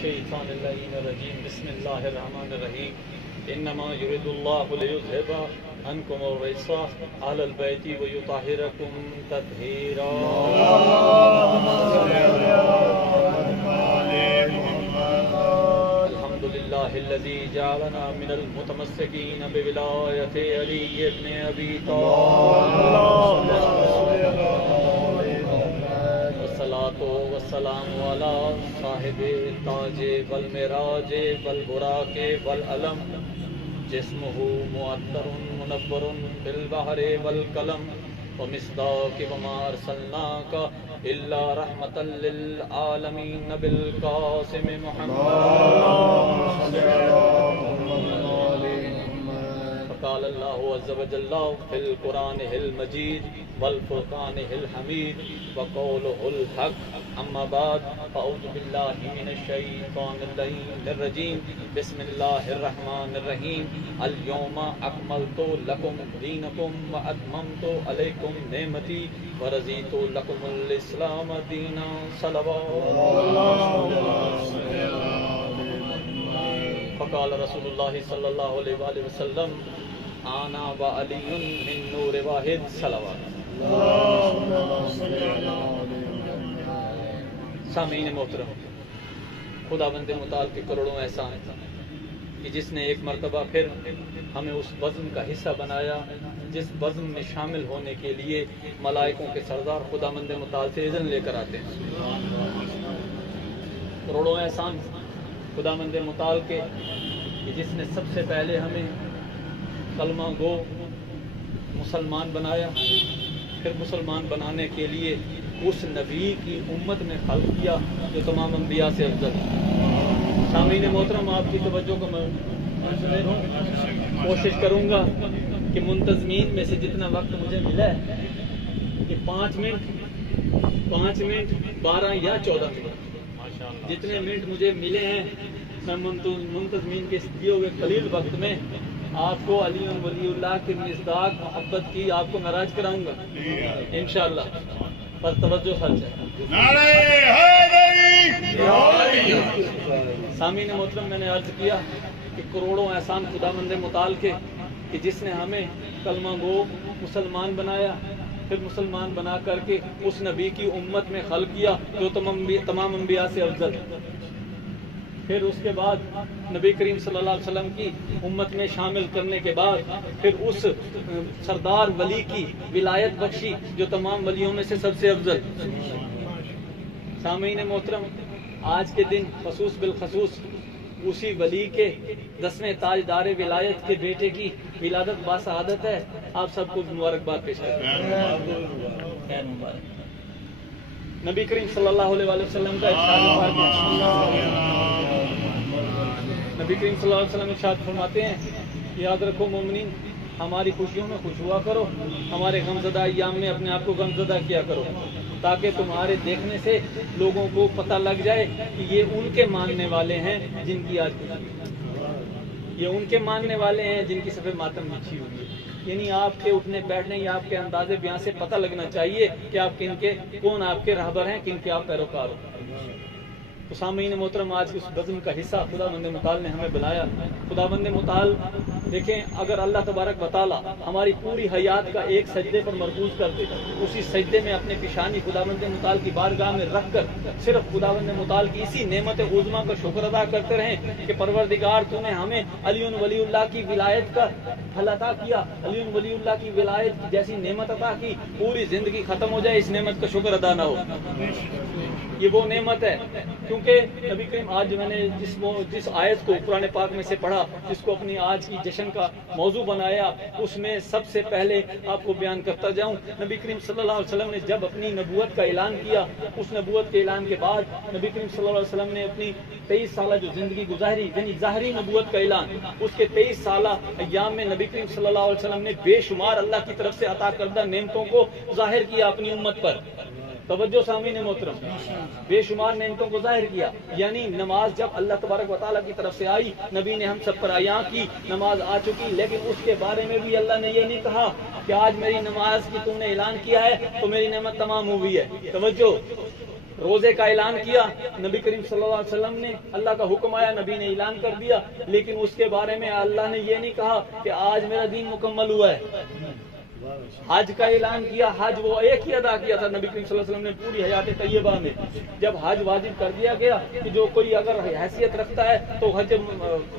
الشیطان اللعین الرجیم بسم اللہ الرحمن الرحیم انما یرید اللہ لیذہب عنکم الرجس اہل البیت ویطہرکم تطہیرا الحمد للہ الذی جعلنا من المتمسکین بولایت علی ابن ابی طالب والسلام علی صاحب التاج والمراج والبراق والعلم جسمہ معطر منور بالبحر والقلم ومصداق وما ارسلناک الا رحمۃ للعالمین بالقاسم محمد قال اللہ عز وجل فی القرآن المجید والفرقان الحمید وقولہ الحق اما بعد فاعوذ باللہ من الشیطان اللعین الرجیم بسم اللہ الرحمن الرحیم اليوم اکملت لکم دینکم واتممت علیکم نعمتی ورضیت لکم الاسلام دینا صلوات فقال رسول اللہ صلی اللہ علیہ وآلہ وسلم آنا و علی من نور واحد صلوات سامعین محترم، خداوند متعال کے کروڑوں احسان کہ جس نے ایک مرتبہ پھر ہمیں اس بزم کا حصہ بنایا جس بزم میں شامل ہونے کے لیے ملائکوں کے سردار خداوند متعال سے اذن لے کر آتے ہیں۔ کروڑوں احسان خداوند متعال کے کہ جس نے سب سے پہلے ہمیں کلمہ گو مسلمان بنایا، پھر مسلمان بنانے کے لیے اس نبی کی امت میں خلق کیا جو تمام انبیاء سے افضل۔ سامعین محترم، آپ کی توجہ کو میں کوشش کروں گا کہ منتظمین میں سے جتنا وقت مجھے ملا ہے کہ 5 منٹ 12 یا 14 منٹ جتنے منٹ مجھے ملے ہیں میں منتظمین کے دیے ہوئے قلیل وقت میں آپ کو علی ولی اللہ کی مصداق محبت کی آپ کو معراج کراؤں گا انشاءاللہ۔ پر توجہ خرچ ہے۔ سامعین محترم، میں نے عرض کیا کہ کروڑوں احسان خداوند متعال کے کہ جس نے ہمیں کلمہ گو مسلمان بنایا، پھر مسلمان بنا کر کے اس نبی کی امت میں خلق کیا جو تمام انبیاء سے افضل، پھر اس کے بعد نبی کریم صلی اللہ علیہ وسلم کی امت میں شامل کرنے کے بعد پھر اس سردار ولی کی ولایت بخشی جو تمام ولیوں میں سے سب سے افضل۔ سامعین محترم، آج کے دن خصوص بالخصوص اسی ولی کے 10ویں تاجدار ولایت کے بیٹے کی ولادت باسعادت ہے، آپ سب کو مبارکباد پیش کرتے ہیں۔ نبی کریم صلی اللہ علیہ وسلم کا نبی کریم صلی اللہ علیہ وسلم ارشاد فرماتے ہیں، یاد رکھو مومنین، ہماری خوشیوں میں خوش ہوا کرو، ہمارے غمزدہ ایام میں اپنے آپ کو غمزدہ کیا کرو، تاکہ تمہارے دیکھنے سے لوگوں کو پتہ لگ جائے کہ یہ ان کے ماننے والے ہیں جن کی آج خوشی ہے، یہ ان کے ماننے والے ہیں جن کی سفید ماتم بچھی ہوئی ہے۔ یعنی آپ کے اٹھنے بیٹھنے یا آپ کے اندازے بیان سے پتہ لگنا چاہیے کہ آپ کون آپ کے رہبر ہیں، کن کے آپ پیروکار ہو۔ تو سامعین محترم، آج اس بزم کا حصہ خداوند متعال نے ہمیں بلایا۔ خداوند متعال دیکھیں، اگر اللہ تبارک و تعالی ہماری پوری حیات کا ایک سجدے پر مرکوز کر دے، اسی سجدے میں اپنے پیشانی خداوند متعال کی بارگاہ میں رکھ کر صرف خداوند متعال کی اسی نعمت عظمیٰ کا شکر ادا کرتے رہیں کہ پروردگار تو نے ہمیں علی ولی اللہ کی ولایت کا پھل عطا کیا، علی ولی اللہ کی ولایت کی جیسی نعمت عطا کی، پوری زندگی ختم ہو جائے اس نعمت کا شکر ادا نہ ہو۔ یہ وہ نعمت ہے، کیونکہ نبی کریم آج میں نے جس آیت کو قرآن پاک میں سے پڑھا، جس کو اپنی آج کی جشن کا موضوع بنایا، اس میں سب سے پہلے آپ کو بیان کرتا جاؤں، نبی کریم صلی اللہ علیہ وسلم نے جب اپنی نبوت کا اعلان کیا، اس نبوت کے اعلان کے بعد نبی کریم صلی اللہ علیہ وسلم نے اپنی 23 سالہ جو زندگی گزاری، یعنی ظاہری نبوت کا اعلان، اس کے 23 سالہ ایام میں نبی کریم صلی اللہ علیہ وسلم نے بے شمار اللہ کی طرف سے عطا کردہ نعمتوں کو ظاہر کیا اپنی امت پر۔ توجہ سامعین محترم، بے شمار نعمتوں کو ظاہر کیا، یعنی نماز جب اللہ تبارک و تعالیٰ کی طرف سے آئی، نبی نے ہم سب پر عیاں کی، نماز آ چکی، لیکن اس کے بارے میں بھی اللہ نے یہ نہیں کہا کہ آج میری نماز کی تم نے اعلان کیا ہے تو میری نعمت تمام ہوئی ہے۔ توجہ روزے کا اعلان کیا نبی کریم صلی اللہ علیہ وسلم نے، اللہ کا حکم آیا، نبی نے اعلان کر دیا، لیکن اس کے بارے میں اللہ نے یہ نہیں کہا کہ آج میرا دین مکمل ہوا ہے۔ حج کا اعلان کیا، حج وہ ایک ہی ادا کیا تھا نبی کریم صلی اللہ علیہ وسلم نے پوری حیات طیبہ میں۔ جب حج واجب کر دیا گیا کہ جو کوئی اگر حیثیت رکھتا ہے تو حج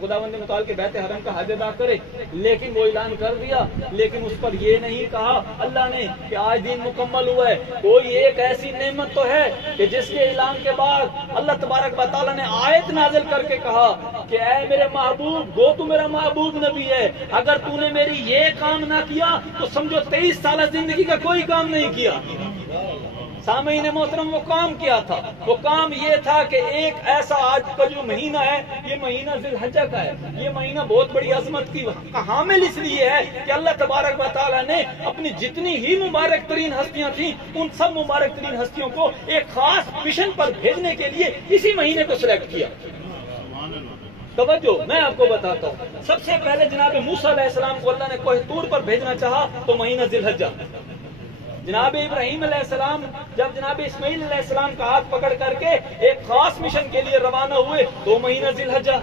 خداوند متعال کے بیت حرم کا حج ادا کرے، لیکن وہ اعلان کر دیا، لیکن اس پر یہ نہیں کہا اللہ نے کہ آج دین مکمل ہوا ہے۔ کوئی ایک ایسی نعمت تو ہے کہ جس کے اعلان کے بعد اللہ تبارک و تعالیٰ نے آیت نازل کر کے کہا کہ اے میرے محبوب، گو تو میرا محبوب نبی ہے، اگر تو نے میری یہ کام نہ کیا تو سمجھو 23 سالہ زندگی کا کوئی کام نہیں کیا۔ سامعین محترم، وہ کام کیا تھا؟ وہ کام یہ تھا کہ ایک ایسا آج کا جو مہینہ ہے، یہ مہینہ ذی الحجہ کا ہے، یہ مہینہ بہت بڑی عظمت کی حامل اس لیے ہے کہ اللہ تبارک و تعالیٰ نے اپنی جتنی ہی مبارک ترین ہستیاں تھیں ان سب مبارک ترین ہستیوں کو ایک خاص مشن پر بھیجنے کے لیے اسی مہینے کو سلیکٹ کیا۔ توجہ، میں آپ کو بتاتا ہوں، سب سے پہلے جناب موسیٰ علیہ السلام کو اللہ نے کوہ طور پر بھیجنا چاہا تو مہینہ ذی الحجہ۔ جناب ابراہیم علیہ السلام جب جناب اسماعیل علیہ السلام کا ہاتھ پکڑ کر کے ایک خاص مشن کے لیے روانہ ہوئے تو مہینہ ذی الحجہ۔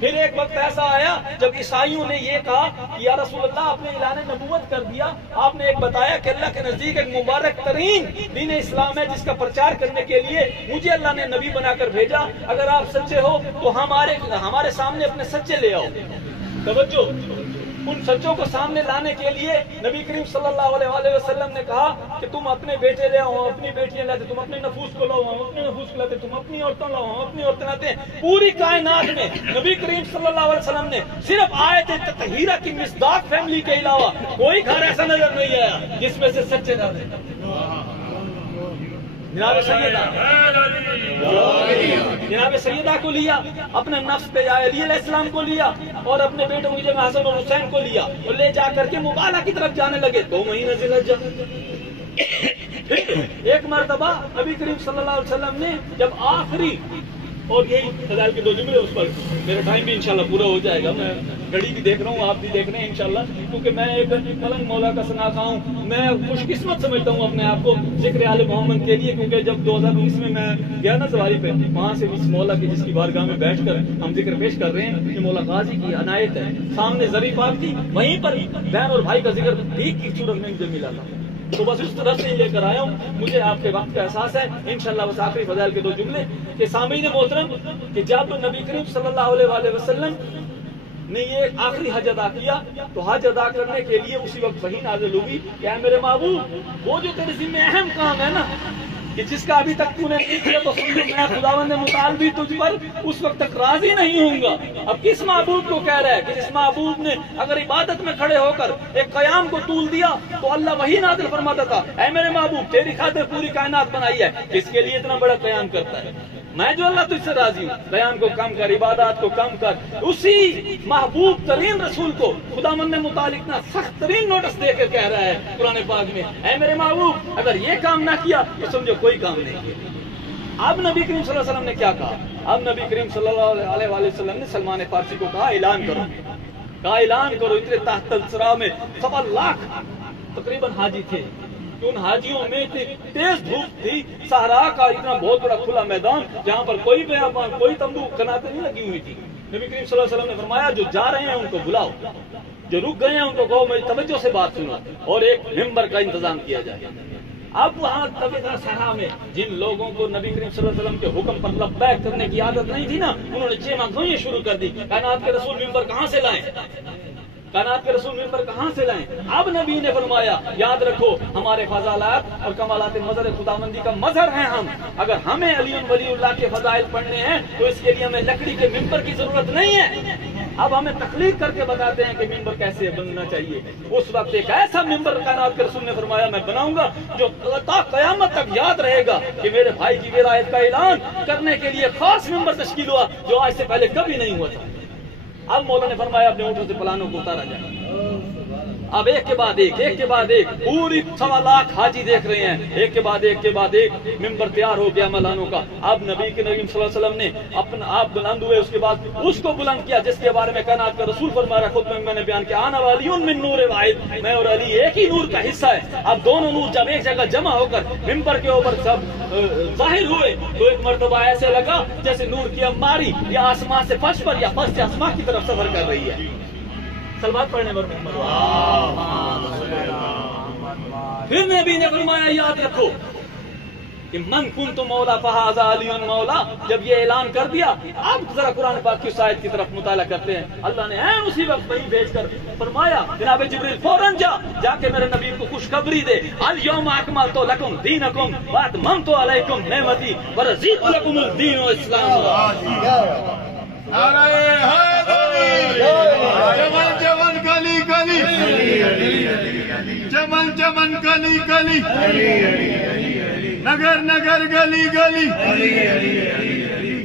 پھر ایک وقت ایسا آیا جب عیسائیوں نے یہ کہا کہ یا رسول اللہ آپ نے اعلان نبوت کر دیا، آپ نے ایک بتایا کہ اللہ کے نزدیک ایک مبارک ترین دین اسلام ہے جس کا پرچار کرنے کے لیے مجھے اللہ نے نبی بنا کر بھیجا، اگر آپ سچے ہو تو ہمارے سامنے اپنے سچے لے آؤ۔ توجہ، ان سچوں کو سامنے لانے کے لیے نبی کریم صلی اللہ علیہ وآلہ وسلم نے کہا کہ تم اپنے بیٹے لے آؤ، اپنی بیٹیاں لاتے، تم اپنے نفوس کو لاؤ، ہم اپنے نفوس کو لاتے، تم اپنی عورتوں لاؤ، ہم اپنی عورتیں لاتے ہیں۔ پوری کائنات میں نبی کریم صلی اللہ علیہ وسلم نے صرف آیت تطہیرہ کی مصداق فیملی کے علاوہ کوئی گھر ایسا نظر نہیں آیا جس میں سے سچے نہ رہے۔ جناب سیدہ کو لیا، اپنے نفس پہ علی علیہ السلام کو لیا اور اپنے بیٹوں کی جگہ حسن اور حسین کو لیا اور لے جا کر کے مبالہ کی طرف جانے لگے تو مہینہ ذی الحجہ۔ ایک مرتبہ نبی کریم صلی اللہ علیہ وسلم نے جب آخری، اور یہی فضائل کے 2 جملے، اس پر میرا ٹائم بھی انشاءاللہ پورا ہو جائے گا، میں گھڑی بھی دیکھ رہا ہوں، آپ بھی دیکھ رہے ہیں انشاءاللہ، کیونکہ میں ایک ملنگ مولا کا شناخت ہوں، میں خوش قسمت سمجھتا ہوں اپنے آپ کو ذکر آل محمد کے لیے، کیونکہ جب 2019 میں میں گیا نا سواری پہ، وہاں سے اس مولا کی جس کی بارگاہ میں بیٹھ کر ہم ذکر پیش کر رہے ہیں، یہ مولا غازی کی عنایت ہے، سامنے ظریف پاک تھی، وہیں پر بہن اور بھائی کا ذکر ٹھیک کی صورت میں مجھے ملا تھا، تو بس اس طرح سے لے کر آیا ہوں۔ مجھے آپ کے وقت کا احساس ہے، انشاءاللہ بس آخری فضائل کے 2 جملے کہ سامعین محترم، کہ جب نبی کریم صلی اللہ علیہ وآلہ وسلم نے یہ آخری حج ادا کیا تو حج ادا کرنے کے لیے اسی وقت وحی نازل ہوئی کہ اے میرے محبوب، وہ جو تیرے ذمہ اہم کام ہے نا کہ جس کا ابھی تک تو نے نہیں کیا، تو سمجھو میں خداوند متعال بھی تجھ پر اس وقت تک راضی نہیں ہوں گا۔ اب کس معبود کو کہہ رہا ہے کہ جس معبود نے اگر عبادت میں کھڑے ہو کر ایک قیام کو طول دیا تو اللہ وہی نازل فرماتا تھا، اے میرے محبوب تیری خاطر پوری کائنات بنائی ہے، کس کے لیے اتنا بڑا قیام کرتا ہے؟ میں جو اللہ تجھ سے راضی ہوں، قیام کو کم کر، عبادات کو کم کر۔ اسی محبوب ترین رسول کو خداوند متعال اتنا سخت ترین نوٹس دے کر کہہ رہا ہے قرآن پاک میں، اے میرے محبوب اگر یہ کام نہ کیا تو سمجھو کوئی کام نہیں کیا۔ اب نبی کریم صلی اللہ علیہ وسلم نے کیا کہا؟ اب نبی کریم صلی اللہ علیہ وسلم نے سلمان فارسی کو کہا اعلان کرو، کہا اعلان کرو۔ اتنے تحت السرا میں 1.25 لاکھ تقریباً حاجی تھے، ان حاجیوں میں اتنی تیز دھوپ تھی، صحرا کا اتنا بہت بڑا کھلا میدان جہاں پر کوئی بیابان، کوئی تمبو کناتیں نہیں لگی ہوئی تھی۔ نبی کریم صلی اللہ علیہ وسلم نے فرمایا جو جا رہے ہیں ان کو بلاؤ، جو رک گئے ہیں ان کو کہو میری توجہ سے بات سنو، اور ایک ممبر کا انتظام کیا جائے۔ اب وہاں طویل صحرا میں جن لوگوں کو نبی کریم صلی اللہ علیہ وسلم کے حکم پر لبیک کرنے کی عادت نہیں تھی نا، انہوں نے چیمہ گوئیاں شروع کر دی، کائنات کے رسول ممبر کہاں سے لائیں، کائنات کے رسول ممبر کہاں سے لائیں؟ اب نبی نے فرمایا یاد رکھو ہمارے فضالات اور کمالات مظہر خداوندی کا مظہر ہیں ہم، اگر ہمیں علی ولی اللہ کے فضائل پڑھنے ہیں تو اس کے لیے ہمیں لکڑی کے ممبر کی ضرورت نہیں ہے۔ اب ہمیں تخلیق کر کے بتاتے ہیں کہ ممبر کیسے بننا چاہیے۔ اس وقت ایک ایسا ممبر کائنات کے رسول نے فرمایا میں بناؤں گا جو تا قیامت تک یاد رہے گا کہ میرے بھائی کی ولایت کا اعلان کرنے کے لیے خاص ممبر تشکیل ہوا جو آج سے پہلے کبھی نہیں ہوا تھا۔ اب مولا نے فرمایا اپنے اونٹوں سے پلانوں کو اتارا جائے۔ اب ایک کے بعد ایک پوری 1.25 لاکھ حاجی دیکھ رہے ہیں، ایک کے بعد ایک ممبر تیار ہو گیا ملانوں کا. اب نبی صلی اللہ علیہ وسلم نے اپنا آپ بلند ہوئے، اس کے بعد اس کو بلند کیا جس کے بارے میں کائنات کا رسول فرما رہا، خود میں نے بیان کیا، آنا والی من نور واحد، میں اور علی ایک ہی نور کا حصہ ہے. اب دونوں نور جب ایک جگہ جمع ہو کر ممبر کے اوپر سب ظاہر ہوئے تو ایک مرتبہ ایسے لگا جیسے نور کی اماری یا آسمان سے فرش پر یا فرش سے آسمان کی طرف سفر کر رہی ہے. صلوات پڑھنے پر محمد. پھر نبی نے فرمایا یاد رکھو کہ من کنت مولا فہذا علی مولا. جب یہ اعلان کر دیا اب ذرا قرآن پاک کی آیت کی طرف مطالعہ کرتے ہیں. اللہ نے عین اسی وقت وہی بھیج کر فرمایا جناب جبریل فوراً جا کے میرے نبی کو خوشخبری دے، الیوم اکملت لکم دینکم واتممت علیکم نعمتی ورضیت لکم الدین والاسلام. چمن چمن گلی گلی، چمن چمن گلی گلی، نگر نگر گلی گلی،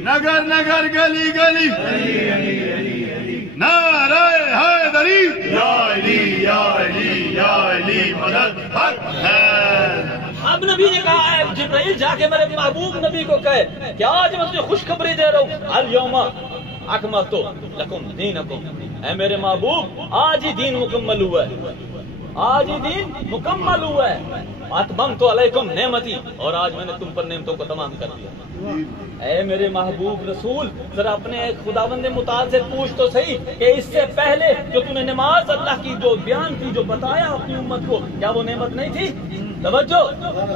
نگر نگر گلی گلی، نعرہ حیدری یا علی یا علی یا علی مدد حق ہے. اب نبی نے کہا ہے جبرائیل جا کے میرے محبوب نبی کو کہے کہ آج میں تجھے خوشخبری دے رہا ہوں، الیوم اکملت لکم دینکم. اے میرے محبوب آج ہی دین مکمل ہوا ہے، آج ہی دین مکمل ہوا ہے. اتممت علیکم نعمتی، اور آج میں نے تم پر نعمتوں کو تمام کر دیا. اے میرے محبوب رسول ذرا اپنے خداوند متعال سے پوچھ تو صحیح کہ اس سے پہلے جو تم نے نماز اللہ کی جو بیان کی، جو بتایا اپنی امت کو، کیا وہ نعمت نہیں تھی؟ توجہ،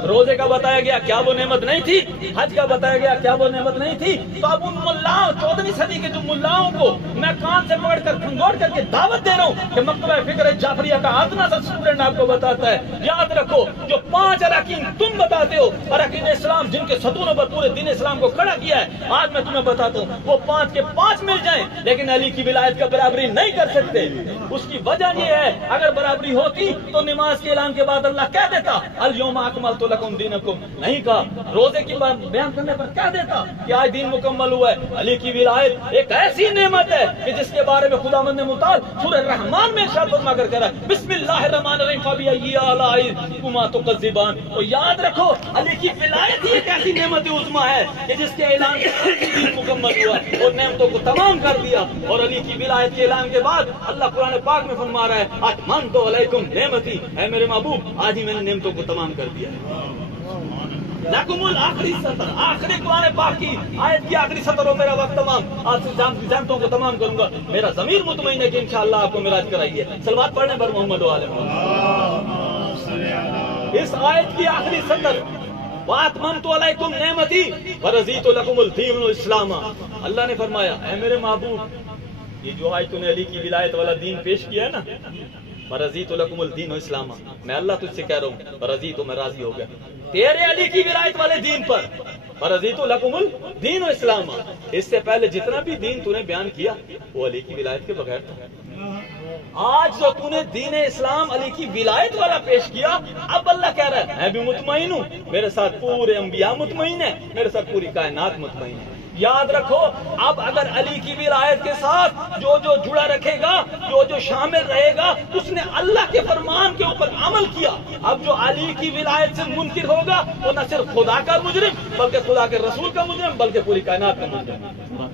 روزے کا بتایا گیا، کیا وہ نعمت نہیں تھی؟ حج کا بتایا گیا، کیا وہ نعمت نہیں تھی؟ تو اب ان ملاؤں 14ویں صدی کے جو ملاؤں کو میں کان سے پکڑ کر کھنگوڑ کر کے دعوت دے رہا ہوں کہ مکتبہ فکر جعفریہ کا ادنا سا اسٹوڈنٹ آپ کو بتاتا ہے، یاد رکھو جو 5 اراکین تم بتاتے ہو، اراکین اسلام جن کے ستونوں پر پورے دین اسلام کو کھڑا کیا ہے، آج میں تمہیں بتاتا ہوں وہ 5 کے 5 مل جائیں لیکن علی کی ولایت کا برابری نہیں کر سکتے. اس کی وجہ یہ ہے اگر برابری ہوتی تو نماز کے اعلان کے بعد اللہ کہہ دیتا الیوم اکملت لکم دینکم، نہیں کہا. روزے کی بیان کرنے پر کہہ دیتا کہ آج دین مکمل ہوا ہے. علی کی ولایت ایک ایسی نعمت ہے کہ جس کے بارے میں خداوند متعال سورہ رحمان میں ارشاد فرما کر کہہ رہا ہے بسم اللہ الرحمن الرحیم فبأي آلاء تکذبان. تو یاد رکھو علی کی ولایت ہی ایک ایسی نعمت عظمیٰ ہے کہ جس کے اعلان سے دین مکمل ہوا اور نعمتوں کو تمام کر دیا. اور علی کی ولایت کے اعلان کے بعد اللہ قرآن پاک میں فرما رہا ہے اتممت علیکم نعمتی، اے میرے محبوب آج ہی میں نے نعمتوں کو تمام کر دیا. لکم الآخری سطر، آخری قرآن پاک کی آیت کی آخری سطر ہو میرا وقت تمام، آج سے جانتوں کو تمام کروں گا. میرا ضمیر مطمئن ہے کہ انشاءاللہ آپ کو معراج کرائیے. صلوات پڑھنے پر محمد و آل محمد. اس آیت کی آخری سطر وَأَتْمَمْتُ عَلَيْكُمْ نِعْمَتِي وَرَضِيتُ لَكُمُ الدِّينَ وَالْإِسْلَامَ. اللہ نے فرمایا اے میرے محبوب یہ جو آج تو نے علی کی ولایت والا دین پیش کیا ہے نا، وَرَضِيتُ لَكُمُ الدِّينَ وَالْإِسْلَامَ، میں اللہ تجھ سے کہہ رہا ہوں وَرَضِيتُ میں راضی ہو گیا تیرے علی کی ولایت والے دین پر. وَرَضِيتُ لَكُمُ الدِّينَ وَالْإِسْلَامَ، اس سے پہلے جتنا بھی دین تو نے بیان کیا وہ علی کی ولایت کے بغیر تھا. آج جو تو نے دین اسلام علی کی ولایت والا پیش کیا، اب اللہ کہہ رہا ہے میں بھی مطمئن ہوں، میرے ساتھ پورے انبیاء مطمئن ہیں، میرے ساتھ پوری کائنات مطمئن ہے. یاد رکھو اب اگر علی کی ولایت کے ساتھ جو جڑا رکھے گا، جو شامل رہے گا، اس نے اللہ کے فرمان کے اوپر عمل کیا. اب جو علی کی ولایت سے منکر ہوگا وہ نہ صرف خدا کا مجرم بلکہ خدا کے رسول کا مجرم بلکہ پوری کائنات کا مجرم.